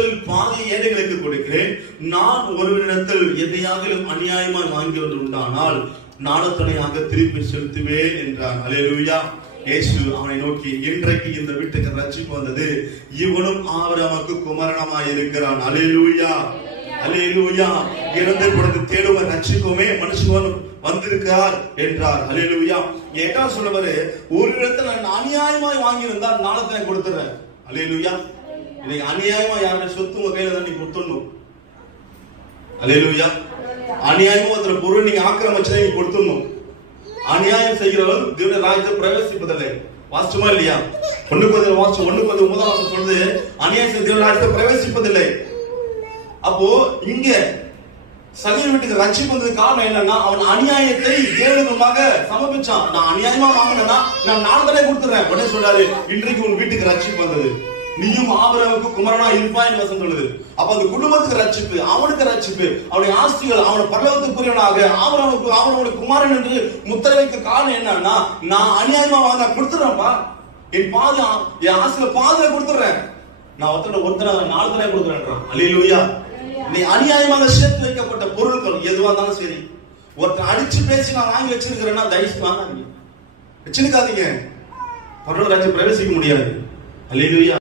சொத்தில் பாதி ஏழைகளுக்கு கொடுக்கிறேன். நான் ஒருவரிடத்தில் எதையாகிலும் அநியாயமாய் வாங்கியது உண்டானால் நாளத்தனையாக திருப்பி செலுத்துவேன் என்றான். அல்லேலூயா. இயேசு அவனை நோக்கி, இன்றைக்கு இந்த வீட்டுக்கு ரட்சிப்பு வந்தது, இவனும் ஆபிரகாமுக்கு குமாரனாய் இருக்கிறான். அல்லேலூயா, அல்லேலூயா. இறந்து கொடுத்து தேடுவர் ரட்சிக்குமே மனுஷன் வந்திருக்கிறார் என்றார். அல்லேலூயா. ஏட்டா சொல்லுவாரு, ஒரு இடத்துல நான் அநியாயமாய் வாங்கியிருந்தால் நாளத்தனை கொடுத்துறேன். அல்லேலூயா. இன்னைக்கு அநியாயமா யாருடைய சொத்து உங்க கையில தான் நீ கொடுத்துடணும். அல்லேலூயா. அநியாயமா ஒருத்தர் பொருள் நீங்க ஆக்கிரமிச்சதை நீங்க கொடுத்துடணும். அநியாயம் செய்கிறவன் தேவனுடைய ராஜ்யத்தை பிரவேசிப்பதில்லை. வாசிச்சுமா இல்லையா? 1:9 சொல்றது, அநியாயம் செய்ய தேவனுடைய ராஜ்யத்தை பிரவேசிப்பதில்லை. அப்போ இங்க சகீர் வீட்டுக்கு ரட்சிப்பு வந்ததுக்கு காரணம் என்னன்னா, அவன் அநியாயத்தை தேவனுக்காக சமர்ப்பிச்சான். நான் அநியாயமா வாங்கினா நான் நாளத்தனை கொடுத்துறேன். உடனே சொல்றாரு, இன்றைக்கு உன் வீட்டுக்கு ரட்சிப்பு வந்தது, நீயும் ஆபிரகாமுக்கு குமாரனா இருப்பாய் வசனம் சொல்லுது. அப்ப அந்த குடும்பத்துக்கு ரட்சிப்பு, அவனுக்கு ரட்சிப்பு, அவனுடைய ஆஸ்திகள் அவனை பரலோகத்துக்குரியவனாக அவனுடைய குமாரன் என்று முத்திரை வைக்க காரணம் என்னன்னா, நான் அநியாயமா வாங்க கொடுத்துறேன்ப்பா, என் பாதி என் ஆஸ்தியில பாதியை கொடுத்துறேன், நான் ஒருத்தனை நாளத்தனை கொடுத்துறேன்றான். அல்லேலூயா. நீ அநியாயமாக சேர்த்து வைக்கப்பட்ட பொருட்கள் எதுவா இருந்தாலும் சரி, ஒருத்தன் அடிச்சு பேசி நான் வாங்கி வச்சிருக்கிறேன்னா தயவுசெய்து வாங்காதீங்க, வச்சிருக்காதீங்க. பரலோக ராஜ்யம் பிரவேசிக்க முடியாது. அல்லேலூயா.